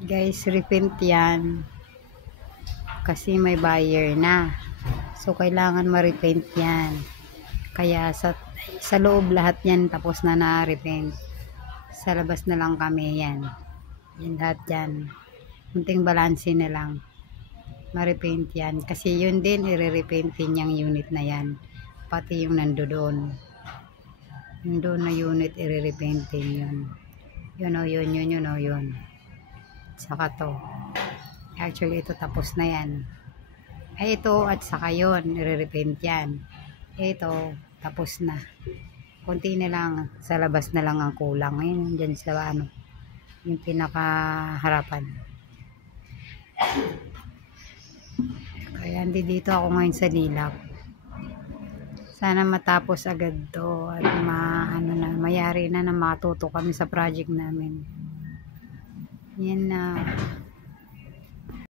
Guys, repaint yan. Kasi may buyer na. So, kailangan ma-repaint yan. Kaya sa loob lahat yan tapos na na-repaint. Sa labas na lang kami yan. Yan lahat yan. Kunting balanse na lang. Ma-repaint yan. Kasi yun din, i-repaint din yung unit na yan. Pati yung nandoon. Yung doon na unit, i-repaint din yun. Yun o, yun. Saka to. Actually, ito tapos na yan. Ay, ito at saka yun, i-repaint yan. Ito, tapos na. Kunti na lang, sa labas na lang ang kulang. Ngayon, dyan sa yung pinakaharapan. Kaya hindi dito ako ngayon sa Lilak. Sana matapos agad to at mayari na matuto kami sa project namin. Yan na.